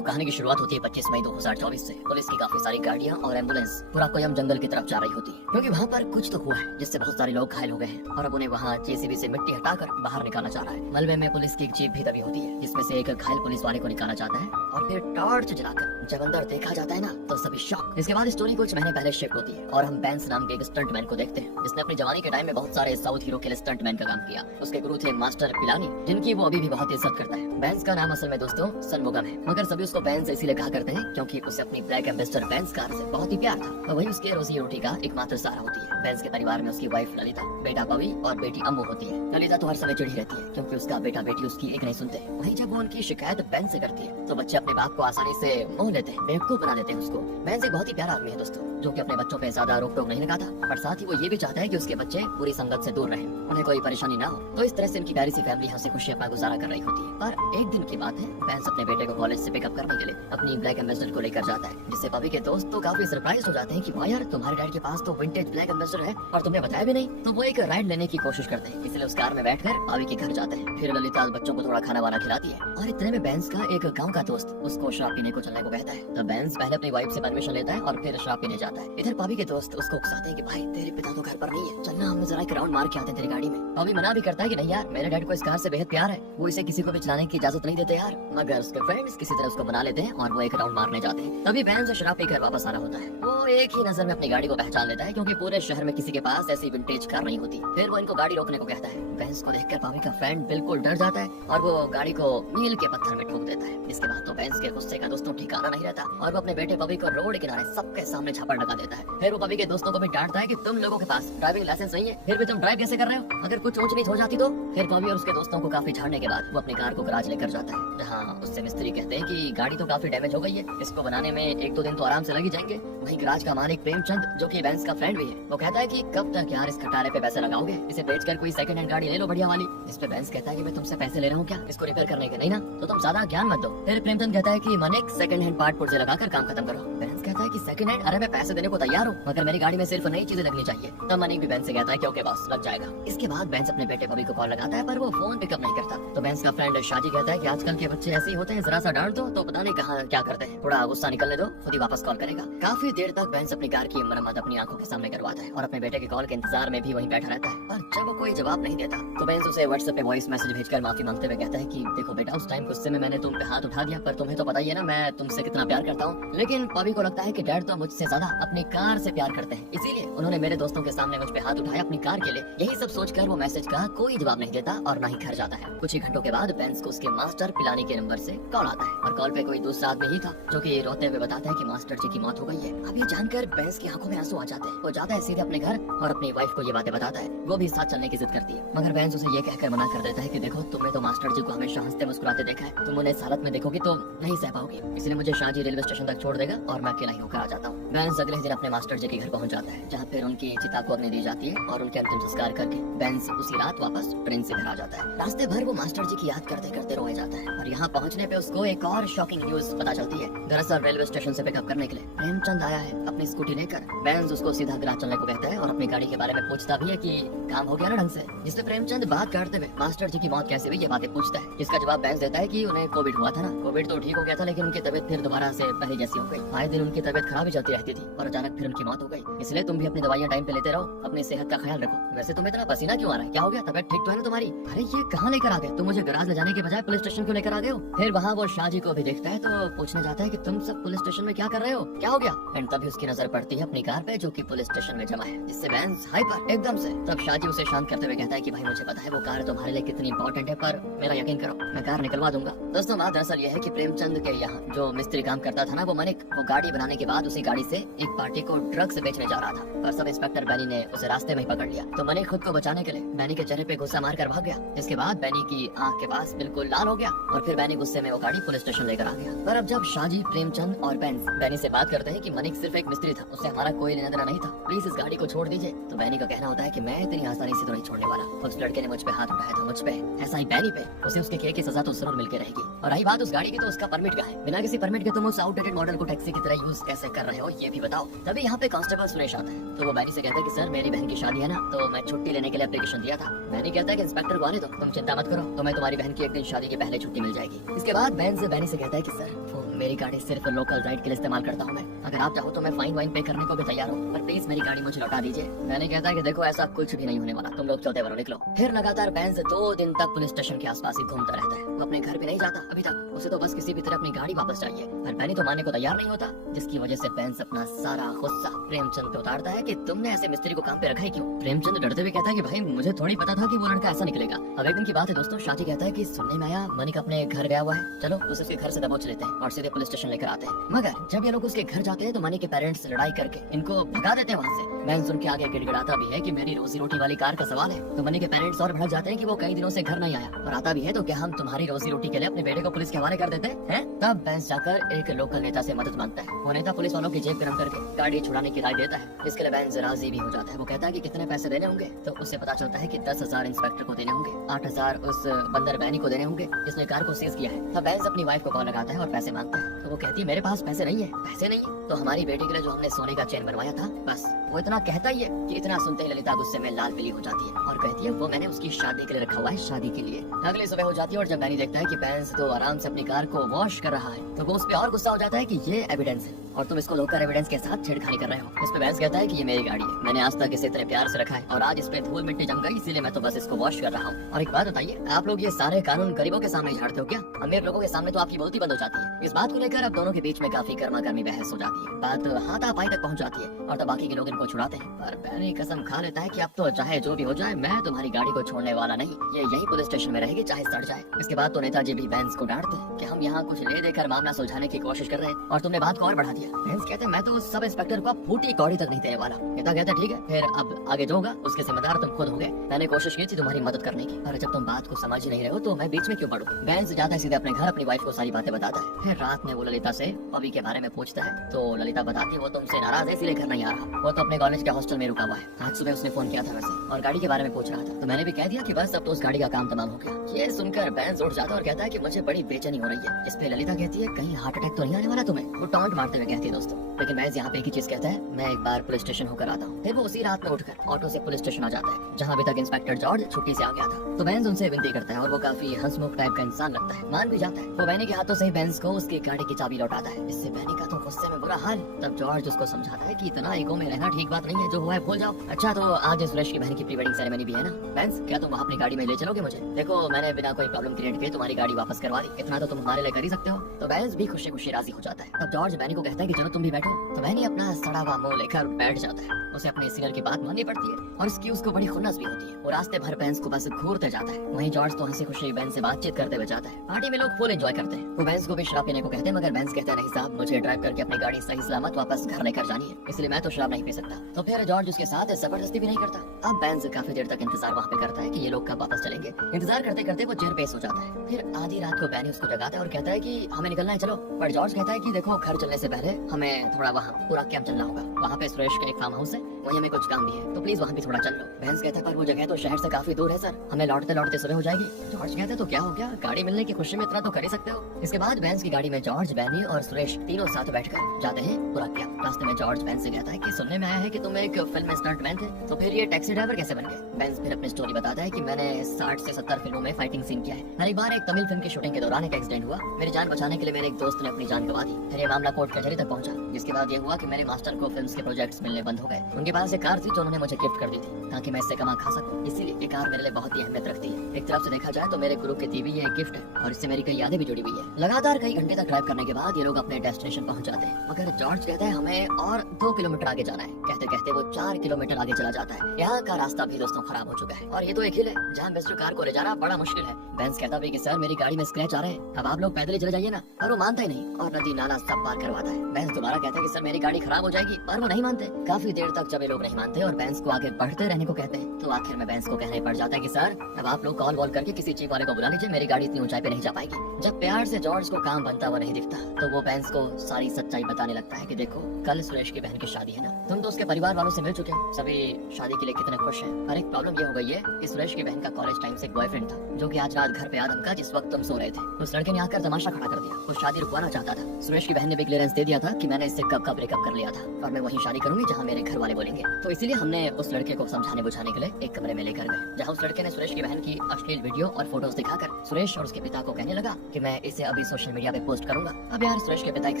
तो कहानी की शुरुआत होती है 25 मई 2024 से। पुलिस की काफी सारी गाड़ियां और एम्बुलेंस पूरा कोयम जंगल की तरफ जा रही होती है, क्योंकि वहाँ पर कुछ तो हुआ है जिससे बहुत सारे लोग घायल हो गए हैं और अब उन्हें वहाँ जेसीबी से मिट्टी हटाकर बाहर निकाला जा रहा है। मलबे में पुलिस की एक जीप भी दबी होती है, जिसमें से एक घायल पुलिस वाले को निकाला जाता है और फिर टॉर्च जलाकर जब अंदर देखा जाता है ना तो सभी शॉक। इसके बाद स्टोरी कुछ महीने पहले शिफ्ट होती है और हम बैंस नाम के एक स्टंटमैन को देखते हैं, जिसने अपनी जवानी के टाइम में बहुत सारे साउथ हीरो के लिए स्टंटमैन का काम किया। उसके गुरु थे मास्टर पिलानी, जिनकी वो अभी भी बहुत इज्जत करता है। बैंस का नाम असल में दोस्तों सनमुगम है, मगर सभी उसको बैंस इसीलिए कहा करते हैं क्योंकि उसे अपनी ब्लैक एम्बेसडर बैंस कार से बहुत ही प्यार था और वही उसके रोजी रोटी का एकमात्र सहारा होती है। बैंस के परिवार में उसकी वाइफ ललिता, बेटा पवी और बेटी अम्मू होती है। ललिता तो हर समय चिढ़ी रहती है क्योंकि उसका बेटा बेटी उसकी एक नहीं सुनते। वहीं जब वो उनकी शिकायत बैंस से करती है तो बच्चे अपने बाप को आसानी से मोह लेते हैं, बेवकूफ बना देते हैं उसको। बैंस एक बहुत ही प्यारा आदमी है दोस्तों, जो कि अपने बच्चों पे ज्यादा रोक टोक नहीं लगाता, पर साथ ही वो ये भी चाहता है कि उसके बच्चे पूरी संगत से दूर रहें, उन्हें कोई परेशानी ना हो। तो इस तरह से इनकी प्यारी सी फैमिली हंसी खुशी अपना गुजारा कर रही होती है। पर एक दिन की बात है, बैंस अपने बेटे को कॉलेज से पिकअप करने के लिए अपनी ब्लैक एम्बेसडर को लेकर जाता है, जिससे पवी के दोस्त तो काफी सरप्राइज हो जाते हैं कि वाह यार, तुम्हारे डैड के पास तो विंटेज ब्लैक एम्बेसडर है और तुमने बताया भी नहीं। तो वो एक राइड लेने की कोशिश करते हैं, इसलिए उस कार में बैठकर पवी के घर जाते हैं। फिर ललिता बच्चों को थोड़ा खाना वाना खिलाती है और इतने में बैंस का एक गाँव का दोस्त उसको शराब पीने को चलने को कहता है। तो बैंस पहले अपनी वाइफ से परमिशन लेता है और फिर शराब पीने जाता है। इधर पवी के दोस्त उसको उकसाते हैं कि भाई तेरे पिता तो घर पर नहीं है, चलना हम जरा एक राउंड मार के आते हैं तेरी गाड़ी में। पवी मना भी करता है कि नहीं यार, मेरे डैड को इस कार से बेहद प्यार है, वो इसे किसी को भी चलाने की इजाजत नहीं देते यार। मगर उसके फ्रेंड्स किसी तरह उसको बना लेते हैं और वो एक राउंड मारने जाते हैं। तभी बैंस शराब पीकर वापस आना होता है। वो एक ही नजर में अपनी गाड़ी को पहचान लेता है, क्योंकि पूरे शहर में किसी के पास ऐसी विंटेज कार नहीं होती। फिर वो इनको गाड़ी रोकने को कहता है। बैंस को देखकर पवी का फ्रेंड बिल्कुल डर जाता है और वो गाड़ी को मील के पत्थर में ठोक देता है। इसके बाद तो बैंस के गुस्से का दोस्तों ठिकाना नहीं रहता और वो अपने बेटे पवी को रोड किनारे सबके सामने झापड़ लगा देता है। फिर वो पवी के दोस्तों को भी डांटता है कि तुम लोगों के पास ड्राइविंग लाइसेंस नहीं है, फिर भी तुम ड्राइव कैसे कर रहे हो, अगर कुछ ऊंच नीच हो जाती तो। फिर पवी और उसके दोस्तों को काफी झाड़ने के बाद वो अपनी कार को गराज लेकर जाता है, जहाँ उससे मिस्त्री कहते हैं कि गाड़ी तो काफी डैमेज हो गई है, इसको बनाने में 1-2 दिन तो आराम से लग ही जाएंगे। वहीं गराज का मालिक प्रेमचंद, जो कि बैंस का फ्रेंड भी है, वो कहता है कि कब तक यार इस खटारे पे पैसे लगाओगे, इसे बेचकर कोई सेकंड हैंड गाड़ी ले लो बढ़िया वाली। जिस पे बैंस कहता है कि मैं तुमसे पैसे ले रहा हूँ क्या इसको रिपेयर करने के, नहीं ना, तो तुम ज्यादा ज्ञान मत दो। फिर प्रेमचंद कहता है कि मन एक सेकंड हैंड पार्ट पुर्जे लगाकर काम खत्म करो। बैंस कहता है कि सेकंड हैंड, अरे मैं पैसे देने को तैयार हूँ, मगर मेरी गाड़ी में सिर्फ नई चीजें लगनी चाहिए। तब मनिक भी बैंस से कहता है कि ओके बॉस, लग जाएगा। इसके बाद बैंस अपने बेटे पवी को कॉल लगाता है, पर वो फोन पिकअप नहीं करता। तो बैंस का फ्रेंड शाजी कहता है कि आजकल के बच्चे ऐसे ही होते हैं, जरा सा डांट दो तो पता नहीं कहाँ क्या करते हैं, थोड़ा गुस्सा निकलने दो, खुद ही वापस कॉल करेगा। काफी देर तक बैंस अपनी कार की मरम्मत अपनी आंखों के सामने करवाता है और अपने बेटे के कॉल के इंतजार में भी वहीं बैठा रहता है। पर जब वो कोई जवाब नहीं देता तो बैंस उसे व्हाट्सएप पे वॉइस मैसेज भेजकर माफी मांगते हुए कहता है कि देखो बेटा, उस टाइम गुस्से में मैंने तुम पे हाथ उठा दिया, पर तुम्हें तो पता ही है ना मैं तुमसे कितना प्यार करता हूँ। लेकिन पवी को लगता है कि डैड तो मुझसे ज्यादा अपनी कार से प्यार करते हैं, इसीलिए उन्होंने मेरे दोस्तों के सामने मुझ पे हाथ उठाया अपनी कार के लिए। यही सब सोचकर वो मैसेज का कोई जवाब नहीं देता और न ही घर जाता है। कुछ ही घंटों के बाद बैंस को उसके मास्टर पिलानी के नंबर से कॉल आता है और कॉल पे कोई दूसरा आदमी ही था, जो कि रोते हुए बताता है कि मास्टर जी की मौत हो गई है। अब ये जानकर बैंस की आंखों में आंसू आ जाते हैं। वो जाता है सीधे अपने घर और अपनी वाइफ को ये बातें बताता है। वो भी साथ चलने की जिद करती है, मगर बैंस उसे ये कहकर मना कर देता है कि देखो, तुमने तो मास्टर जी को हमेशा हंसते मुस्कुराते देखा है, तुम उन्हें इस हालत में देखोगी तो नहीं सह पाओगी, इसलिए मुझे शाहजी रेलवे स्टेशन तक छोड़ देगा और मैं अकेला ही होकर आ जाता हूँ। बैंस अगले दिन अपने मास्टर जी के घर पहुँच जाता है, जहाँ फिर उनकी चिता को अग्नि दी जाती है और उनके अंतिम संस्कार करके बैंस उसी रात वापस ट्रेन से घर आ जाता है। रास्ते भर वो मास्टर जी की याद करते करते रोए जाता है और यहाँ पहुँचने पे उसको एक और शॉकिंग न्यूज पता चलती है। दरअसल रेलवे स्टेशन से पिकअप करने के लिए प्रेमचंद आया है अपनी स्कूटी लेकर। बैंस उसको सीधा गराज चलने को कहता है और अपनी गाड़ी के बारे में पूछता भी है कि काम हो गया ना ढंग से, जिससे प्रेमचंद बात करते हुए मास्टर जी की मौत कैसे हुई ये बातें पूछता है। इसका जवाब बैंस देता है कि उन्हें कोविड हुआ था ना, कोविड तो ठीक हो गया था, लेकिन उनकी तबीयत फिर दोबारा से पहले जैसी हो गई। आए दिन उनकी तबीयत खराब ही चलती रहती थी और अचानक फिर उनकी मौत हो गई, इसलिए तुम भी अपनी दवाइयाँ टाइम पे लेते रहो, अपनी सेहत का ख्याल रखो। वैसे तुम्हें इतना पसीना क्यों आ रहा है, क्या हो गया, तबीयत ठीक तो है ना तुम्हारी? अरे ये कहाँ लेकर आ गए, तुम मुझे गराज ले जाने के बजाय पुलिस स्टेशन क्यों लेकर आ गए हो? फिर वहाँ वो शाहजी को भी देखता है तो पूछने जाता है कि तुम सब पुलिस स्टेशन में क्या कर रहे हो, क्या हो गया? एंड तभी उसकी नजर पड़ती है अपनी कार पे, जो कि पुलिस स्टेशन में जमा है, जिससे बैंस हाइपर एकदम से। तब शाहजी उसे शांत करते हुए कहता है कि भाई मुझे पता है वो कार तुम्हारे लिए कितनी इंपॉर्टेंट है, पर मेरा यकीन करो मैं कार निकलवा दूंगा। दोस्तों बात दरअसल ये है कि प्रेमचंद के यहाँ जो मिस्त्री काम करता था ना, वो मनिक, वो गाड़ी बनाने के बाद उसी गाड़ी से एक पार्टी को ड्रग्स बेचने जा रहा था, पर सब इंस्पेक्टर बैनी ने उसे रास्ते में ही पकड़ लिया। तो मनिक खुद को बचाने के लिए बैनी के चेहरे पे गुस्सा मारकर भाग गया। इसके बाद बैनी की आंख के पास बिल्कुल लाल हो गया और फिर बैनी गुस्से में वो गाड़ी पुलिस स्टेशन लेकर आ गया। पर अब जब शाहजी, प्रेमचंद और बैंस बैनी से बात करते हैं कि मनिक सिर्फ एक मिस्त्री था, उससे हमारा कोई लेना देना नहीं था, प्लीज इस गाड़ी को छोड़ दीजिए, तो बैनी का कहना होता है कि मैं इतनी आसानी से तो नहीं छोड़ने वाला, उस लड़के ने मुझ पे हाथ उठाया था, मुझ पे, ऐसा ही बैनी पे, उसे उसके किए की सजा तो जरूर मिलके रहेगी। और रही बात उस गाड़ी की, तो उसका परमिट कहाँ है? बिना किसी परमिट के तुम उस आउटडेटेड मॉडल को टैक्सी की तरह यूज कैसे कर रहे हो, ये भी बताओ। तभी यहाँ पे कांस्टेबल सुरेश आता है, तो वो बैनी से कहता है कि सर मेरी बहन की शादी है ना, तो मैं छुट्टी लेने के लिए एप्लीकेशन दिया था। बैनी कहता है कि इंस्पेक्टर को आने दो, तुम चिंता मत करो, तुम्हें तुम्हारी बहन की एक दिन शादी की पहले छुट्टी मिल जाएगी। इसके बाद बैन से बैनी से कहता है कि सर वो मेरी गाड़ी सिर्फ लोकल राइड के लिए इस्तेमाल करता हूँ मैं। अगर आप चाहो तो मैं फाइन वाइन पे करने को भी तैयार हूँ, पर प्लीज मेरी गाड़ी मुझे लौटा दीजिए। मैंने कहता है कि देखो ऐसा कुछ भी नहीं होने वाला, तुम लोग चलते बनो, निकलो। फिर लगातार बेंज 2 दिन तक पुलिस स्टेशन के आसपास ही घूमता रहता है। वो अपने घर भी नहीं जाता अभी तक, उसे तो बस किसी भी तरह अपनी गाड़ी वापस चाहिए। पर बेनी तो मानने को तैयार नहीं होता, जिसकी वजह से बेंज अपना सारा गुस्सा प्रेमचंद पे उतारता है कि तुमने ऐसे मिस्त्री को काम पे रखा है क्यों। प्रेमचंद डरते हुए कहता है कि भाई मुझे थोड़ी पता था कि वो लड़का ऐसा निकलेगा। अब एक दिन की बात है दोस्तों, शादी कहता है कि सुनने में आया मनिक अपने घर गया हुआ है, चलो उसे उसके घर से दबोच लेते हैं और सीधे पुलिस स्टेशन लेकर आते हैं। मगर जब ये लोग उसके घर जाते हैं तो मनी के पेरेंट्स लड़ाई करके इनको भगा देते हैं वहाँ से। मैं सुन के आगे गिड़गिड़ाता भी है कि मेरी रोजी रोटी वाली कार का सवाल है। तो मनी के पेरेंट्स और भड़क जाते हैं कि वो कई दिनों से घर नहीं आया और आता भी है तो क्या हम तुम्हारी रोजी रोटी के लिए अपने बेटे को पुलिस के हवाले कर देते हैं? तब बेंस जाकर एक लोकल नेता से मदद मांगता है। वो नेता पुलिस वालों की जेब गरम करके गाड़ी छुड़ाने की राय देता है, जिसके लिए बेंस राजी भी हो जाता है। वो कहता है कि कितने पैसे देने होंगे, तो उससे पता चलता है कि 10,000 इंस्पेक्टर को देने होंगे, 8,000 उस बंदर बैनी को देने होंगे जिसने कार को सीज किया है। तब बेंस अपनी वाइफ को कॉल लगाता है और पैसे मांगता है। तो वो कहती है मेरे पास पैसे नहीं है। पैसे नहीं है तो हमारी बेटी के लिए जो हमने सोने का चेन बनवाया था, बस वो इतना कहता ही है कि इतना सुनते ही ललिता गुस्से में लाल पीली हो जाती है और कहती है वो मैंने उसकी शादी के लिए रखा हुआ है, शादी के लिए। अगली सुबह हो जाती है और जब बैनी देखता है कि बेंस तो आराम से अपनी कार को वॉश कर रहा है तो वो उस पे और गुस्सा हो जाता है कि ये एविडेंस है और तुम इसको लोकल एविडेंस के साथ छेड़खानी कर रहे हो। इस पे बेंस कहता है कि ये मेरी गाड़ी है, मैंने आज तक इसे इतने प्यार से रखा है और आज इस पे धूल मिट्टी जम गई इसीलिए मैं तो बस इसको वॉश कर रहा हूँ। और एक बात बताइए, आप लोग ये सारे कानून गरीबों के सामने झाड़ते हो क्या? अमीर लोगों के सामने तो आपकी बोलती बंद हो जाती है। इस बात को लेकर अब दोनों के बीच में काफी गर्मा गर्मी बहस हो जाती है। बात हाथापाई तक पहुँच जाती है और तब बाकी के लोग इनको छुड़ाते हैं। पर बैनी कसम खा लेता है कि अब तो चाहे जो भी हो जाए मैं तुम्हारी गाड़ी को छोड़ने वाला नहीं, ये यही पुलिस स्टेशन में रहेगी चाहे सड़ जाए। इसके बाद तो नेताजी भी बेंस को डांटते हैं कि हम यहाँ कुछ ले देकर मामला सुलझाने की कोशिश कर रहे हैं और तुमने बात को और बढ़ा दिया। बेंस कहते हैं मैं तो उस सब इंस्पेक्टर को फूटी कौड़ी तक नहीं देने वाला। नेता कहते हैं ठीक है फिर अब आगे जो होगा उसके जिम्मेदार तुम खुद होगे, मैंने कोशिश की थी तुम्हारी मदद करने की, पर जब तुम बात को समझ नहीं रहे हो तो मैं बीच में क्यों बढ़ूं। बेंस जाता है सीधे अपने घर, अपनी वाइफ को सारी बातें बताता है। फिर रात में वो ललिता से पवी के बारे में पूछता है तो ललिता बताती है वो तुमसे नाराज है इसीलिए घर नहीं आ रहा, वो तो अपने कॉलेज के हॉस्टल में रुका हुआ है। आज सुबह उसने फोन किया था वैसे और गाड़ी के बारे में पूछ रहा था, तो मैंने भी कह दिया कि बस अब तो उस गाड़ी का काम तमाम हो गया। ये सुनकर बेंस उठ जाता और कहता है कि मुझे बड़ी बेचैनी हो रही है। इस पे ललिता कहती है कहीं हार्ट अटैक तो नहीं आने वाला तुम्हें? वो टॉन्ट मारते हुए कहती है दोस्तों। लेकिन बेंस यहाँ पे एक ही चीज कहता है मैं एक बार पुलिस स्टेशन होकर आता हूँ। फिर वो उसी रात में उठकर ऑटो से पुलिस स्टेशन आ जाता है जहाँ अभी तक इंस्पेक्टर जॉर्ज छुट्टी से आ गया था। तो बेंस उनसे विनती करता है और वो काफी हंसमुख टाइप का इंसान लगता है, मान भी जाता है। वो बैनी के हाथों से ही बेंस को उसकी गाड़ी की चाबी लौटाता है। इससे बैनी का तो गुस्से में बुरा हाल। तब जॉर्ज उसको समझाता है कि इतना ईगो में रहना ठीक बात नहीं है, जो हुआ है भूल जाओ। अच्छा तो आज सुरेश की बहन की प्री वेडिंग सेरेमनी भी है ना बेंस, क्या तुम वहाँ अपनी गाड़ी में ले चलोगे मुझे? देखो मैंने बिना कोई प्रॉब्लम क्रिएट किए तुम्हारी गाड़ी वापस करवा दी, इतना तो तुम हमारे लिए कर ही सकते हो। तो बेंस भी खुशी खुशी राजी हो जाता है। तब जॉर्ज बैनी को कहता है कि चलो तुम भी बैठो। तो बैनी अपना सड़ा हुआ मुंह लेकर बैठ जाता है। उसे अपने सीनियर की बात माननी पड़ती है और इसकी उसको बड़ी खुन्नस भी होती है। वो रास्ते भर बेंस को बस घूरते जाता है। वहीं जॉर्ज तो हंसी खुशी बेंस से बातचीत करते हुए जाता है। पार्टी में लोग फुल एंजॉय करते हैं। वो बेंस को भी शराब पीने को कहते हैं मगर बेंस कहता है नहीं साहब, मुझे ड्राइव करके अपनी गाड़ी सही सलामत वापस घर लेकर जानी है, इसलिए मैं तो शराब नहीं पी सकता। तो फिर जॉर्ज उसके साथ जबरदस्ती भी नहीं करता। अब बेंस काफी देर तक इंतजार वहाँ पे करता है कि ये लोग कब वापस चलेंगे। इंतजार करते करते वो चेयर पेश हो जाता है। फिर आधी रात को बैनी उसको जगाता है और कहता है कि हमें निकलना है चलो। पर जॉर्ज कहता है कि देखो घर चलने से पहले हमें थोड़ा वहाँ पूरा कैंप चलना होगा, वहाँ पे सुरेश का एक फार्म हाउस है, वहीं हमें कुछ काम भी है, तो प्लीज वहाँ भी थोड़ा चल लो। बेंस कहता है पर वो जगह तो शहर से काफी दूर है सर, हमें लौटते लौटते सुबह हो जाएगी। जॉर्ज कहता है तो क्या हो गया, गाड़ी मिलने की खुशी में इतना तो कर ही सकते हो। इसके बाद बेंस की गाड़ी में जॉर्ज, बैनी और सुरेश तीनों साथ बैठकर जाते हैं पूरा कैंप। रास्ते में जॉर्ज बेंस से कहता है कि सुनने में आया है कि तुम एक फिल्म में स्टंटमैन थे, तो फिर ये टैक्सी ड्राइवर कैसे बन गए? बेंस फिर अपनी स्टोरी बताता है कि मैंने 60 से 70 फिल्मों में फाइटिंग सीन किया है। हर एक बार एक तमिल फिल्म की शूटिंग के दौरान एक एक्सीडेंट हुआ, मेरी जान बचाने के लिए मेरे एक दोस्त ने अपनी जान गंवा दी। फिर ये मामला कोर्ट कचहरी तक पहुंचा, जिसके बाद ये हुआ कि मेरे मास्टर को फिल्म्स के प्रोजेक्ट्स मिलने बंद हो गए। उनके पास एक कार थी जो उन्होंने मुझे गिफ्ट कर दी थी ताकि मैं इससे कमा खा सकूं, इसीलिए ये कार मेरे लिए बहुत ही अहमियत रखती है। एक तरफ से देखा जाए तो मेरे गुरु के दी हुई ये एक गिफ्ट है और इससे मेरी कई यादें भी जुड़ी हुई है। लगातार कई घंटे तक ड्राइव करने के बाद ये लोग अपने डेस्टिनेशन पहुंच जाते हैं, मगर जॉर्ज कहता है हमें और 2 किलोमीटर आगे जाना है। कहते कहते वो 4 किलोमीटर आगे चला जाता है। यहाँ का रास्ता भी दोस्तों खराब हो चुका है और ये तो एक हिल है जहाँ बेस्ट कार को ले जाना बड़ा मुश्किल है। बेंस कहता भी कि सर मेरी गाड़ी में स्क्रैच आ रहे हैं, अब आप लोग पैदल ही चले जाइए ना, और वो मानता ही नहीं और नदी नाला सब पार करवाता है। बेंस दोबारा कहता है कि सर मेरी गाड़ी खराब हो जाएगी, पर वो नहीं मानते। काफी देर तक जब ये लोग नहीं मानते और बेंस को आगे बढ़ते रहने को कहते हैं तो आखिर में बेंस को कहने पड़ जाता है कि सर अब आप लोग कॉल वॉल करके किसी चीफ वाले को बुला लीजिए, मेरी गाड़ी इतनी ऊंचाई पे नहीं जा पाएगी। जब प्यार से जॉर्ज को काम बनता हुआ नहीं दिखता तो वो बेंस को सारी सच्चाई बताने लगता है कि देखो कल सुरेश की बहन की शादी है ना, तुम तो उसके परिवार वालों से मिल चुके हो, सभी शादी के लिए कितने खुश हैं। पर एक प्रॉब्लम ये हो गई है कि सुरेश की बहन का कॉलेज टाइम से एक बॉयफ्रेंड था जो कि आज रात घर पे आया धमका जिस वक्त तुम सो रहे थे। उस लड़के ने आकर तमाशा खड़ा कर दिया, वो शादी रुकवाना चाहता था। सुरेश की बहन ने भी क्लियरेंस दे दिया था कि मैंने इससे कब ब्रेकअप कर लिया था और मैं वही शादी करूंगी जहाँ मेरे घर वाले बोलेंगे। तो इसीलिए हमने उस लड़के को समझाने बुझाने के लिए एक कमरे में लेकर गए, जहाँ उस लड़के ने सुरेश की बहन की अश्लील वीडियो और फोटोज दिखाकर सुरेश और उसके पिता को कहने लगा कि मैं इसे अभी सोशल मीडिया पे पोस्ट करूंगा। अब यार सुरेश के पिता एक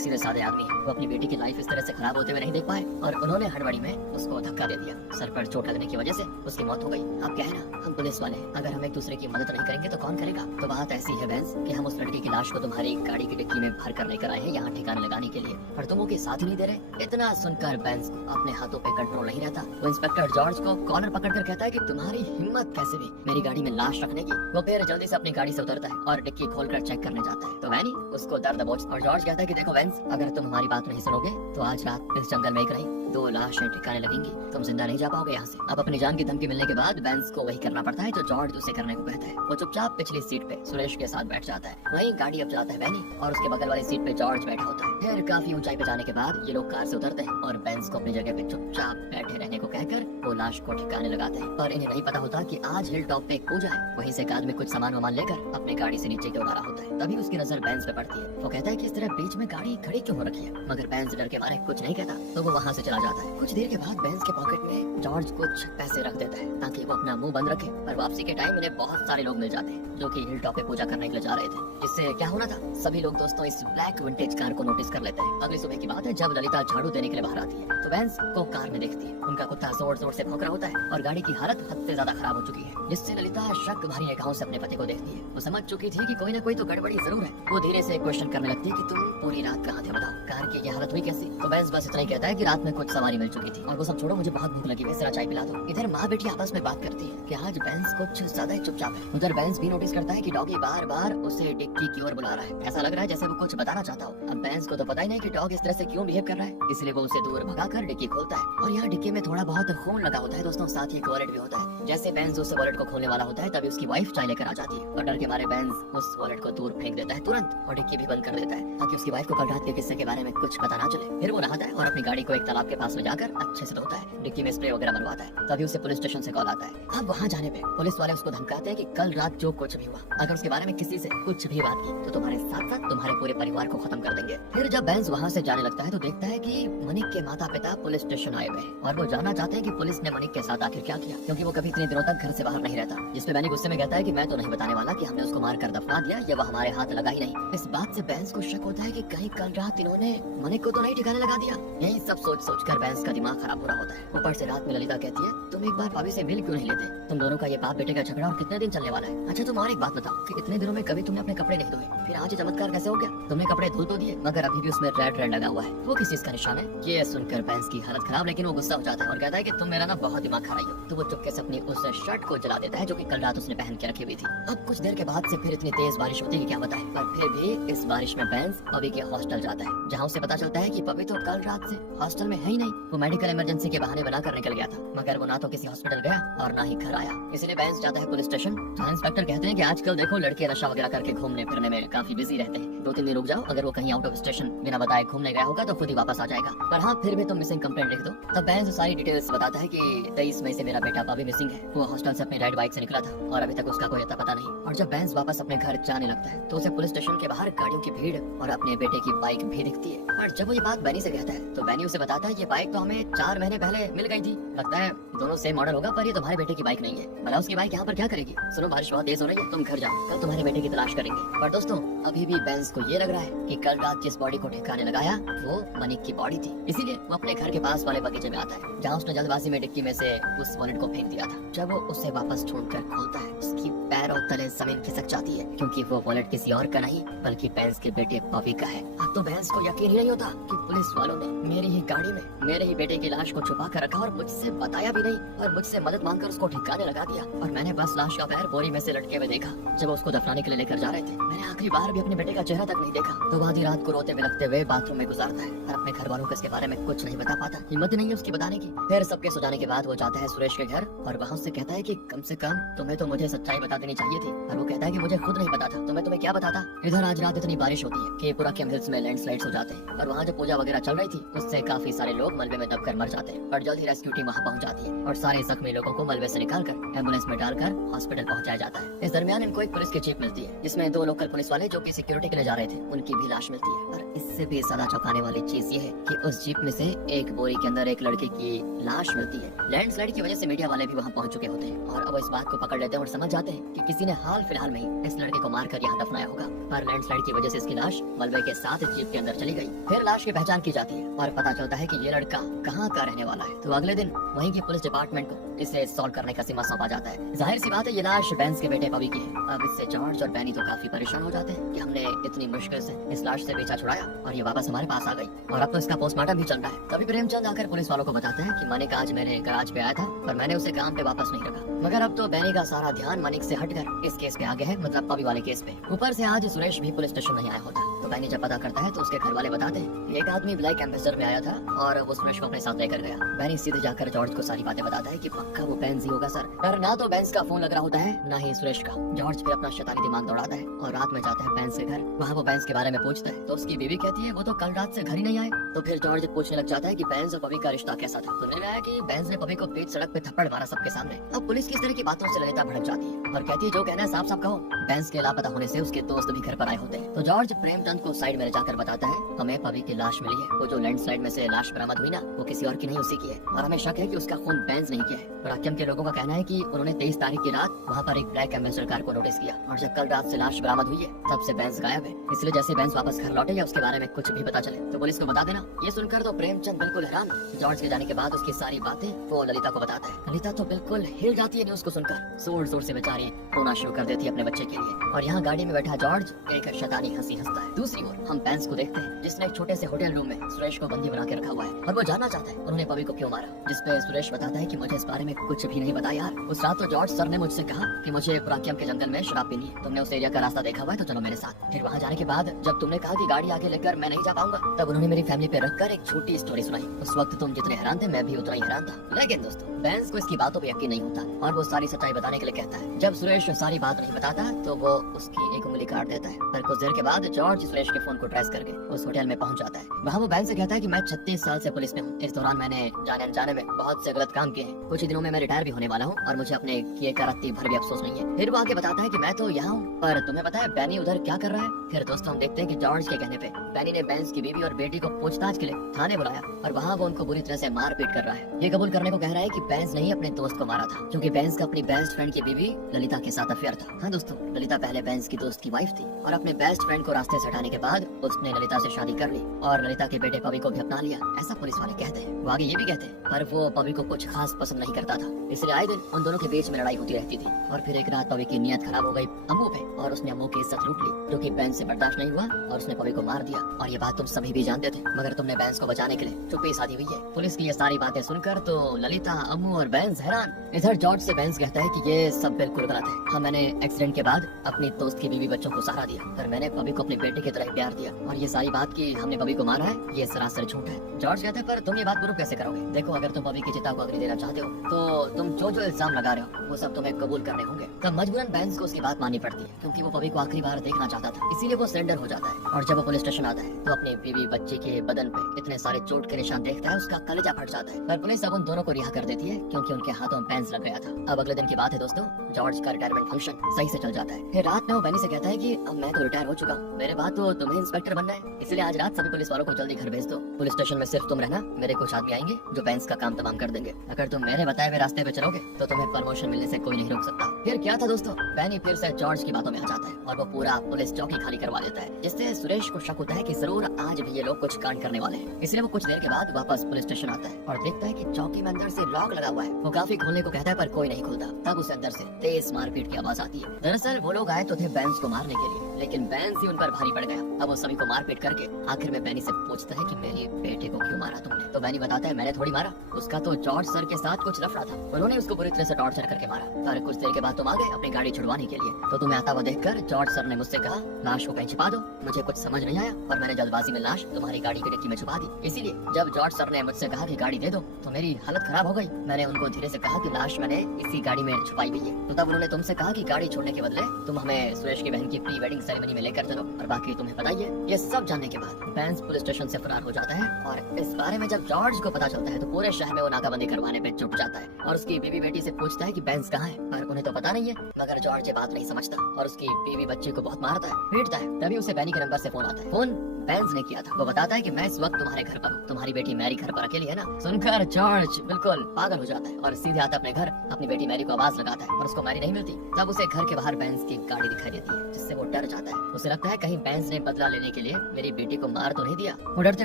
सीधे साधे आदमी है, वो अपनी बेटी की लाइफ इस तरह से खराब होते हुए नहीं देख पाए और उन्होंने हड़बड़ी में उसको धक्का दे दिया। सर पर चोट लगने की वजह से उसकी मौत हो गई। अब क्या है ना, हम पुलिस वाले अगर हम एक दूसरे की मदद नहीं करेंगे तो कौन करेगा। तो बात ऐसी है बेंस कि हम उस लड़की की लाश को तुम्हारी गाड़ी की डिक्की में भर कर लेकर आए हैं यहाँ ठिकाने लगाने के लिए, और तुम वो के साथ ही नहीं दे रहे। इतना सुनकर बेंस को अपने हाथों पे कंट्रोल नहीं रहता। वो इंस्पेक्टर जॉर्ज को कॉलर पकड़कर कहता है कि तुम्हारी हिम्मत कैसे भी मेरी गाड़ी में लाश रखने की। वो फिर जल्दी से अपनी गाड़ी से उतरता है और डिक्की खोलकर चेक करने जाता है। तो वैनी उसको दर्द दबोच और जॉर्ज कहता है कि देखो वेंस, अगर तुम हमारी बात नहीं सुनोगे तो आज रात इस जंगल में एक नहीं 2 लाशें ठिकाने लगेंगी, तुम जिंदा नहीं जा पाओगे यहाँ से। अब अपनी जान की धमकी मिलने के बाद वेंस को वही करना पड़ता है जो जॉर्ज उसे करने को कहता है। वो चुपचाप पिछली सीट पे सुरेश के साथ बैठ जाता है। वहीं गाड़ी अब जाता है वैनी और उसके बगल वाली सीट पे जॉर्ज बैठा होता है। फिर काफी ऊंचाई पे जाने के बाद ये लोग कार से उतरते हैं और बेंस को अपनी जगह पे चुपचाप बैठे रहने को कहकर वो लाश को ठिकाने लगाते हैं। पर इन्हें नहीं पता होता कि आज हिल टॉप पे एक पूजा है। वहीं से एक आदमी कुछ सामान वामान लेकर अपनी गाड़ी से नीचे क्यों आ रहा होता है। तभी उसकी नजर बेंस पे पड़ती है। वो कहता है कि इस तरह बीच में गाड़ी खड़ी क्यों हो रखी है, मगर बेंस डर के मारे कुछ नहीं कहता। तो वो वहाँ से चला जाता है। कुछ देर के बाद बेंस के पॉकेट में जॉर्ज कुछ पैसे रख देता है ताकि वो अपना मुंह बंद रखे। पर वापसी के टाइम इन्हें बहुत सारे लोग मिल जाते हैं जो कि हिल टॉप पे पूजा करने के लिए जा रहे थे। जिससे क्या होना था, सभी लोग दोस्तों इस ब्लैक विंटेज कार को नोटिस कर लेते हैं। अगली सुबह की बात है जब ललिता झाड़ू देने के लिए बाहर आती है तो बेंस को कार में देखती है। उनका कुत्ता जोर जोर से भौंक रहा होता है और गाड़ी की हालत हद से ज्यादा खराब हो चुकी है, जिससे ललिता शक भरी निगाहों से अपने पति को देखती है। वो समझ चुकी थी कि कोई ना कोई तो गड़बड़ी जरूर है। वो धीरे से क्वेश्चन करने लगती है कि तुम पूरी रात कहाँ थे, बताओ कार की ये हालत हुई कैसी। तो बेंस बस इतना ही कहता है कि रात में कुछ सवारी मिल चुकी थी और वो सब छोड़ो, मुझे बहुत भूख लगी है, जरा चाय पिला दो। इधर माँ बेटी आपस में बात करती है कि आज बेंस कुछ ज्यादा ही चुपचाप है। उधर बेंस भी नोटिस करता है कि डॉगी बार बार उसे डिक्की की ओर बुला रहा है। ऐसा लग रहा है जैसे वो कुछ बताना चाहता हो। अब बेंस को तो पता ही नहीं कि डॉग इस तरह से क्यों बिहेव कर रहा है, इसलिए वो उसे दूर भगाकर डिक्की खोलता है। और यहाँ डिक्की में थोड़ा बहुत खून लगा होता है दोस्तों, साथ ही एक वॉलेट भी होता है। जैसे बेंस उस वॉलेट को खोलने वाला होता है तभी उसकी वाइफ चाय लेकर आ जाती है और डर के मारे बेंस उस वॉलेट को दूर फेंक देता है तुरंत और डिक्की भी बंद कर देता है ताकि उसकी वाइफ को कल रात के किस्से के बारे में कुछ पता ना चले। फिर वो नहाता है और अपनी गाड़ी को एक तालाब के पास ले जाकर अच्छे से धोता है, डिक्की में स्प्रे वगैरह मरवाता है। तभी उसे पुलिस स्टेशन से कॉल आता है। अब वहाँ जाने पे पुलिस वाले उसको धमकाते हैं कि कल रात जो कुछ भी हुआ, अगर उसके बारे में किसी से कुछ भी बात की तो तुम्हारे साथ साथ तुम्हारे पूरे परिवार को खत्म कर देंगे। फिर जब बेंस वहाँ से जाने लगता है तो देखता है कि मनिक के माता पिता पुलिस स्टेशन आए हुए और वो जानना चाहते हैं कि पुलिस ने मनिक के साथ आखिर क्या किया, क्योंकि वो कभी इतने दिनों तक घर से बाहर नहीं रहता। जिसपे बेनी गुस्से में कहता है कि मैं तो नहीं बताने वाला कि हमने उसको मारकर दफना दिया या वो हमारे हाथ लगा ही नहीं। इस बात से बेंस को शक होता है कि कहीं कल रात इन्होंने मनिक को तो नहीं ठिकाने लगा दिया। यही सब सोच सोच कर बेंस का दिमाग खराब हो रहा होता है। ऊपर से रात में ललिता कहती है तुम एक बार भाभी से मिल क्यों नहीं लेते, तुम दोनों का ये बाप बेटे का झगड़ा और कितने दिन चलने वाला है। अच्छा तुम और एक बात बताओ कि इतने दिनों में कभी तुमने अपने कपड़े नहीं धोए, फिर आज ये चमत्कार कैसे हो गया, तुमने कपड़े धुल तो दिए मगर अभी भी उसमें रेड रेड लगा हुआ है, वो किस चीज का निशान है। ये सुनकर बेंस की हालत खराब, लेकिन वो गुस्सा हो जाता है और कहता है कि तुम मेरा ना बहुत दिमाग खा रही हो। तो वो चुपके से अपनी उस शर्ट को जला देता है जो कि कल रात उसने पहन के रखी हुई थी। अब कुछ देर के बाद से फिर इतनी तेज बारिश होती है कि क्या बताएं, पर फिर भी इस बारिश में बेंस पपी के हॉस्टल जाता है, जहाँ उसे पता चलता है कि पपी तो कल रात से हॉस्टल में है ही नहीं। वो मेडिकल इमरजेंसी के बहाने बनाकर निकल गया था, मगर वो ना तो किसी हॉस्पिटल गया और ना ही घर आया। इसलिए बेंस जाता है पुलिस स्टेशन, जहाँ इंस्पेक्टर कहते हैं कि आजकल देखो लड़के नशा वगैरह करके घूमने फिरने में काफी बिजी रहते हैं, 2-3 दिन रुक जाओ, अगर वो कहीं आउट ऑफ स्टेशन बिना बताए घूमने गया होगा तो खुद ही वापस आ जाएगा, पर हाँ फिर भी तुम मिसिंग कंप्लेंट लिख दो। तब बेंस सारी डिटेल्स बताता है कि 23 मई से मेरा बेटा पपी मिसिंग है, वो हॉस्टल से अपनी राइड बाइक से निकला था और अभी तक उसका कोई अता पता नहीं। और जब बेंस वापस अपने घर जाने लगता है तो उसे पुलिस स्टेशन के बाहर गाड़ियों की भीड़ और अपने बेटे की बाइक भी दिखती है। और जब वो ये बात बेनी से कहता है तो बेनी उसे बताता है ये बाइक तो हमें 4 महीने पहले मिल गई थी, लगता है दोनों सेम मॉडल होगा, पर ये तुम्हारे बेटे की बाइक नहीं है। भला उसकी बाइक यहाँ पर क्या करेगी। सुनो बारिश बहुत तेज हो रही है, तुम घर जाओ, कल तुम्हारे बेटे की तलाश करेंगे। पर दोस्तों अभी भी बेंस को ये लग रहा है कि कल रात जिस बॉडी को ठिकाने लगाया वो मनिक की बॉडी थी, इसीलिए वो अपने घर के पास वाले बगीचे में आता है जहाँ उसने जल्दबाजी में डिक्की में से उस वॉलेट को फेंक दिया था। जब वो उसे वापस ढूंढकर खोलता है उसकी पैर और तले जमीन खिसक जाती है, क्योंकि वो वॉलेट किसी और का नहीं बल्कि बेंस के बेटे पपी का है। अब तो बेंस को यकीन ही नहीं होता कि पुलिस वालों ने मेरी ही गाड़ी में मेरे ही बेटे की लाश को छुपा कर रखा और मुझसे बताया भी नहीं और मुझसे मदद मांगकर उसको ठिकाने लगा दिया। और मैंने बस लाश का पैर बोरी में से लटके हुए देखा जब उसको दफनाने के लिए लेकर जा रहे थे। मैंने आखिरी बार भी अपने बेटे का चेहरा तक नहीं देखा। तो आधी रात को रोते बिलखते हुए बाथरूम में गुजारता है और अपने घर वालों को इसके बारे में कुछ नहीं बता पाता, हिम्मत नहीं है उसकी बताने की। फिर सबके सुझाने के बाद वो जाता है सुरेश के घर और वहाँ से कहता है कि कम से कम तुम्हें तो मुझे सच्चाई बता देनी चाहिए थी। और वो कहता है कि मुझे खुद नहीं पता था तो मैं तुम्हें क्या बताता। इधर आज रात इतनी बारिश होती है कि पूरा केम हिल्स में लैंडस्लाइड्स हो जाते हैं और वहाँ जो पूजा वगैरह चल रही थी उससे काफी सारे लोग मलबे में दबकर मर जाते हैं। और जल्द ही रेस्क्यू टीम वहाँ पहुँच जाती है और सारे जख्मी लोगों को मलबे से निकालकर एम्बुलेंस में डालकर हॉस्पिटल पहुँचाया जाता है। इस दरमियान इनको एक पुलिस की जीप मिलती है जिसमें 2 लोकल पुलिस वाले जो जो कि सिक्योरिटी के लिए जा रहे थे उनकी भी लाश मिलती है। पर इससे भी ज्यादा चौंकाने वाली चीज ये है कि उस जीप में से एक बोरी के अंदर एक लड़के की लाश मिलती है। लैंडस्लाइड की वजह से मीडिया वाले भी वहाँ पहुंच चुके होते हैं और अब इस बात को पकड़ लेते हैं और समझ जाते हैं कि किसी ने हाल फिलहाल में ही इस लड़के को मारकर यहाँ दफनाया होगा। पर लैंडस्लाइड की वजह से इसकी लाश मलबे के साथ जीप के अंदर चली गई। फिर लाश की पहचान की जाती है और पता चलता है कि ये लड़का कहाँ का रहने वाला है। तो अगले दिन वहीं की पुलिस डिपार्टमेंट को इसे सॉल्व करने का जिम्मा सौंपा जाता है। जाहिर सी बात है ये लाश बेंस के बेटे पवी की है। अब इससे जॉर्ज और बेनी तो काफी परेशान हो जाते हैं कि हमने इतनी मुश्किल से इस लाश से पीछा छुड़ाया और ये वापस हमारे पास आ गई और अब तो इसका पोस्टमार्टम भी चल रहा है। तभी प्रेमचंद आकर पुलिस वालों को बताते हैं कि मनिक आज मेरे गराज पे आया था पर मैंने उसे काम पे वापस नहीं रखा। मगर अब तो बेनी का सारा ध्यान मनिक से हटकर इस केस पे आ गया है, मतलब पवी वाले केस पे। ऊपर से आज सुरेश भी पुलिस स्टेशन नहीं आया होता। तो बेनी जब पता करता है तो उसके घर वाले बताते हैं कि एक आदमी ब्लैक एम्बेसडर में आया था और वो सुरेश को अपने साथ लेकर गया। बेनी सीधे जाकर जॉर्ज को सारी बातें बताता है कि पक्का वो बेंस ही होगा सर। पर ना तो बेंस का फोन लग रहा होता है ना ही सुरेश का। जॉर्ज फिर अपना शैतानी दिमाग दौड़ाता है और रात में जाता है बेंस के घर। वहाँ वो बेंस के बारे में पूछता है तो उसकी बीवी कहती है वो तो कल रात से घर ही नहीं आए। तो फिर जॉर्ज पूछने लग जाता है कि बेंस और पवी का रिश्ता कैसा था। सुनने में आया कि बेंस ने पवी को पीट सड़क पे थप्पड़ मारा सबके सामने। अब पुलिस की इस तरह की बातों से ललिता भड़क जाती है और कहती है जो कहना है साफ साफ कहो। बेंस के लापता होने से उसके दोस्त भी घर पर आए होते हैं। तो जॉर्ज प्रेमचंद को साइड में ले जाकर बताता है हमें पवी की लाश मिली है। वो जो लैंडस्लाइड में से लाश बरामद हुई ना वो किसी और की नहीं उसी की है और हमें शक है कि उसका खून बेंस नहीं किया है। और आक्यम के लोगों का कहना है कि उन्होंने 23 तारीख की रात वहाँ पर एक ब्लैक एम्बेसडर कार को नोटिस किया और जब कल रात से लाश बरामद हुई है तब से बेंस गायब है। इसलिए जैसे बेंस वापस घर लौटे या उसके बारे में कुछ भी पता चले तो पुलिस को बता देना। ये सुनकर तो प्रेमचंद बिल्कुल हैरान। जॉर्ज के जाने के बाद उसकी सारी बातें वो ललिता को बताता है। ललिता तो बिल्कुल हिल जाती है न्यूज को सुनकर, जोर जोर से बेचारी रोना शुरू कर देती है अपने बच्चे के लिए। और यहाँ गाड़ी में बैठा जॉर्ज एक शैतानी हंसी हंसता है। दूसरी ओर हम बेंस को देखते हैं जिसने एक छोटे से होटल रूम में सुरेश को बंदी बना के रखा हुआ है और वो जानना चाहता है उन्होंने पवी को क्यों मारा। जिसपे सुरेश बताता है कि मुझे इस बारे में कुछ भी नहीं पता यार। उस रात तो जॉर्ज सर ने मुझसे कहा कि मुझे पुराकियम के जंगल में शराब पीनी है। तुमने उस एरिया का रास्ता देखा हुआ है तो चलो मेरे साथ। फिर वहाँ जाने के बाद जब तुमने कहा कि गाड़ी आगे लेकर मैं नहीं जा पाऊंगा तब उन्होंने मेरी फैमिली पे रखकर एक छोटी स्टोरी सुनाई। उस वक्त तुम जितने हैरान थे मैं भी उतना ही हैरान था। लेकिन दोस्तों बेंस को इसकी बातों पे यकीन नहीं होता और वो सारी सच्चाई बताने के लिए कहता है। जब सुरेश सारी बात नहीं बताता तो वो उसकी एक उंगली काट देता है। पर कुछ देर के बाद जॉर्ज सुरेश के फोन को ट्रेस करके उस होटल में पहुंच जाता है। वहाँ वो बेंस से कहता है कि मैं 36 साल से पुलिस में हूँ। इस दौरान मैंने जाने अनजाने में बहुत से गलत काम किए हैं। कुछ ही दिनों में मैं रिटायर भी होने वाला हूँ और मुझे अपने किए का रत्ती भर भी अफसोस नहीं है। फिर वो आगे बताता है कि मैं तो यहाँ हूँ पर तुम्हें पता है बेनी उधर क्या कर रहा है। फिर दोस्तों हम देखते हैं कि जॉर्ज के कहने पे बेनी ने बेंस की बीवी और बेटी को पूछताछ के लिए थाने बुलाया और वहाँ वो उनको बुरी तरह से मार पीट कर रहा है। ये कबूल करने को कह रहा है कि बेंस ने ही अपने दोस्त को मारा था क्योंकि बेंस का अपनी बेस्ट फ्रेंड की बीवी ललिता के साथ अफेयर था। हाँ दोस्तों ललिता पहले बेंस की दोस्त की वाइफ थी और अपने बेस्ट फ्रेंड को रास्ते से हटाने के बाद उसने ललिता से शादी कर ली और ललिता के बेटे पवी को भी अपना लिया, ऐसा पुलिस वाले कहते हैं। वो आगे ये भी कहते हैं पर वो पवी को कुछ खास पसंद नहीं करता था, इसलिए आए दिन उन दोनों के बीच में लड़ाई होती रहती थी। और फिर एक रात पवी की नीयत खराब हो गई अम्मू पे और उसने अम्मू की इज्जत लूट ली जो कि बेंस से बर्दाश्त नहीं हुआ और उसने पवी को मार दिया। और ये बात तुम सभी भी जानते थे मगर तुमने बेंस को बचाने के लिए चुप्पी साधी हुई है। पुलिस की ये सारी बातें सुनकर तो ललिता, अम्मू और बेंस हैरान। इधर जॉर्ज से बेंस कहता है कि ये सब बिल्कुल गलत है। हाँ मैंने एक्सीडेंट के बाद अपनी दोस्त की बीवी बच्चों को सहारा दिया पर मैंने पवी को अपने बेटे की तरह प्यार दिया और ये सारी बात की हमने पवी को मारा है ये सरासर झूठ है। जॉर्ज कहते हैं पर तुम ये बात प्रूव कैसे करोगे। देखो अगर तुम पवी की चिता को अग्नि देना चाहते हो तो तुम जो जो इल्जाम लगा रहे हो वो सब तुम्हें कबूल करने होंगे। तब मजबूरन बेंस को उसकी बात माननी पड़ती है क्योंकि वो पवी को आखिरी बार देखना चाहता था, इसीलिए वो सरेंडर हो जाता है। और जब वो पुलिस स्टेशन आता है तो अपनी बीवी बच्चे के बदन पे इतने सारे चोट के निशान देखता है उसका कलेजा फट जाता है। पर पुलिस अब उन दोनों को रिहा कर देती है क्योंकि उनके हाथों में बेंस लग गया था। अब अगले दिन की बात है दोस्तों, जॉर्ज का रिटायरमेंट फंक्शन सही से चल जाता है। फिर रात में वो बेनी से कहता है कि अब मैं तो रिटायर हो चुका हूँ, मेरे बाद तो तुम्हें इंस्पेक्टर बनना है, इसलिए आज रात सभी पुलिस वालों को जल्दी घर भेज दो। पुलिस स्टेशन में सिर्फ तुम रहना, मेरे कुछ आदमी आएंगे जो बेंस का काम तमाम कर देंगे। अगर तुम मेरे बताए हुए रास्ते पे चलोगे तो तुम्हें प्रमोशन मिलने से कोई नहीं रोक सकता। फिर क्या था दोस्तों, बेनी फिर से जॉर्ज की बातों में आ जाता है और वो पूरा पुलिस चौकी खाली करवा देता है जिससे सुरेश को शक होता है कि जरूर आज भी ये लोग कुछ कांड करने वाले हैं। इसलिए वो कुछ देर के बाद वापस पुलिस स्टेशन आता है और देखता है कि चौकी में अंदर से लॉक लगा हुआ है। वो काफी खोलने को कहता है पर कोई नहीं खुलता। तब उसे अंदर से तेज मारपीट की आवाज आती है। दरअसल वो लोग आए तो थे बेंस को मारने के लिए लेकिन बेंस ही उन पर भारी पड़ गया। अब वो सभी को मारपीट करके आखिर में बेनी से पूछता है कि मेरे बेटे को क्यों मारा तुमने। तो बेनी बताता है मैंने थोड़ी मारा, उसका तो जॉर्ज सर के साथ कुछ लफड़ा था, उन्होंने उसको बुरी तरह से टॉर्चर करके मारा। और कुछ देर के बाद तुम आ गए अपनी गाड़ी छुड़वाने के लिए, तो तुम्हें आता हुआ देखकर जॉर्ज सर ने मुझसे कहा लाश को कहीं छिपा दो। मुझे कुछ समझ नहीं आया और मैंने जल्दबाजी में लाश तुम्हारी गाड़ी की डिक्की में छुपा दी। इसीलिए जब जॉर्ज सर ने मुझसे कहा कि गाड़ी दे दो तो मेरी हालत खराब हो गई। मैंने उनको धीरे से कहा कि लाश मैंने इसी गाड़ी में छुपाई हुई है। तो तब उन्होंने तुमसे कहा कि गाड़ी छोड़ने के बदले तुम हमें सुरेश की बहन की प्री वेडिंग सेरेमनी में लेकर चलो और बाकी तुम्हें पता ही है। ये सब जानने के बाद बेंस पुलिस स्टेशन से फरार हो जाता है और इस बारे में जब जॉर्ज को पता चलता है तो पूरे शहर में वो नाकाबंदी करवाने पे जुट जाता है और उसकी बीवी बेटी से पूछता है कि बेंस कहाँ है, पर उन्हें तो पता नहीं है। मगर जॉर्ज ये बात नहीं समझता और उसकी बीवी बच्चे को बहुत मारता है, पीटता है। तभी उसे बैनी के नंबर से फोन आता है। फोन बेंस ने किया था। वो बताता है कि मैं इस वक्त तुम्हारे घर पर हूँ, तुम्हारी बेटी मैरी घर पर अकेली है ना। सुनकर जॉर्ज बिल्कुल पागल हो जाता है और सीधे आता अपने घर अपनी बेटी मैरी को आवाज लगाता है और उसको मैरी नहीं मिलती। तब उसे घर के बाहर बेंस की गाड़ी दिखाई देती है जिससे वो डर जाता है। उसे लगता है कहीं बेंस ने बदला लेने के लिए मेरी बेटी को मार तो नहीं दिया। वो डरते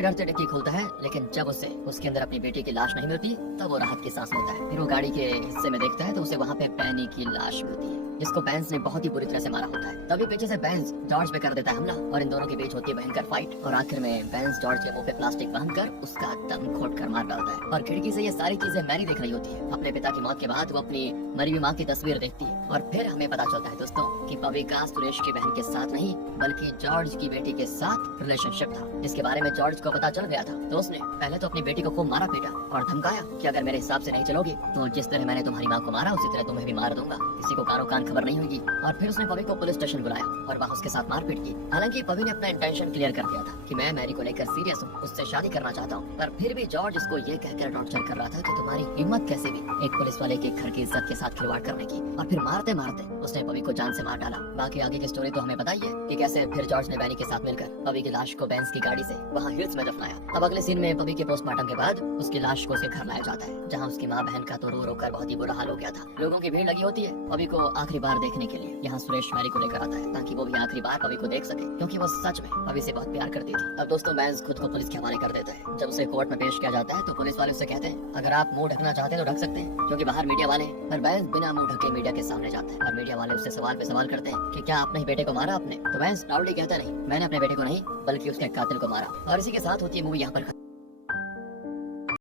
डरते डिक्की खोलता है, लेकिन जब उसे उसके अंदर अपनी बेटी की लाश नहीं मिलती तब वो राहत की सांस लेता है। फिर वो गाड़ी के हिस्से में देखता है तो उसे वहाँ पे बैनी की लाश मिलती है जिसको बेंस ने बहुत ही बुरी तरह से मारा होता है। तभी पीछे से बेंस जॉर्ज पे कर देता है हमला और इन दोनों के बीच होती है भयंकर फाइट और आखिर में बेंस जॉर्ज के मुंह पे प्लास्टिक बांधकर उसका दम घोट कर मार डालता है। और खिड़की से ये सारी चीजें मैरी देख रही होती है। अपने पिता की मौत के बाद वो अपनी मरी हुई माँ की तस्वीर देखती है और फिर हमें पता चलता है दोस्तों कि बॉबी का सुरेश की बहन के साथ नहीं बल्कि जॉर्ज की बेटी के साथ रिलेशनशिप था, जिसके बारे में जॉर्ज को पता चल गया था। तो उसने पहले तो अपनी बेटी को खूब मारा पीटा और धमकाया कि अगर मेरे हिसाब से नहीं चलोगी तो जिस तरह मैंने तुम्हारी माँ को मारा उसी तरह तुम्हें भी मार दूंगा, किसी को कानो कान खबर नहीं होगी। और फिर उसने पवी को पुलिस स्टेशन बुलाया और वहाँ उसके साथ मारपीट की। हालांकि पवी ने अपना इंटेंशन क्लियर कर दिया था कि मैं मैरी को लेकर सीरियस हूँ, उससे शादी करना चाहता हूँ, पर फिर भी जॉर्ज इसको ये कहकर टॉर्चर कर रहा था कि तुम्हारी हिम्मत कैसे भी एक पुलिस वाले के घर की इज्जत के साथ खिलवाड़ करने की। और फिर मारते मारते उसने पवी को जान से मार डाला। बाकी आगे की स्टोरी तो हमें पता ही है कि कैसे फिर जॉर्ज ने बैनी के साथ मिलकर पवी की लाश को बेंस की गाड़ी से वहाँ हिल्स में दफनाया। अब अगले सीन में पवी के पोस्टमार्टम के बाद उसकी लाश को उसके घर लाया जाता है जहाँ उसकी माँ बहन का तो रो रो कर बहुत ही बुरा हाल हो गया था। लोगों की भीड़ लगी होती है पवी को आखिरी बार देखने के लिए। यहाँ सुरेश मैरी को लेकर आता है ताकि वो भी आखिरी बार पवी को देख सके, क्योंकि वो सच में पवी से बहुत प्यार करती थी। अब दोस्तों बेंस खुद को पुलिस के हवाले कर देता है। जब उसे कोर्ट में पेश किया जाता है तो पुलिस वाले उससे कहते हैं अगर आप मुंह ढकना चाहते हैं तो ढक सकते हैं, क्योंकि बाहर मीडिया वाले। पर बेंस बिना मुंह ढके मीडिया के सामने जाता है और मीडिया वाले उससे सवाल पे सवाल करते हैं कि क्या आपने ही बेटे को मारा? आपने? तो बेंस प्राउडली कहता नहीं, मैंने अपने बेटे को नहीं बल्कि उसके कातिल को मारा। और इसी के साथ होती है मूवी यहाँ पर।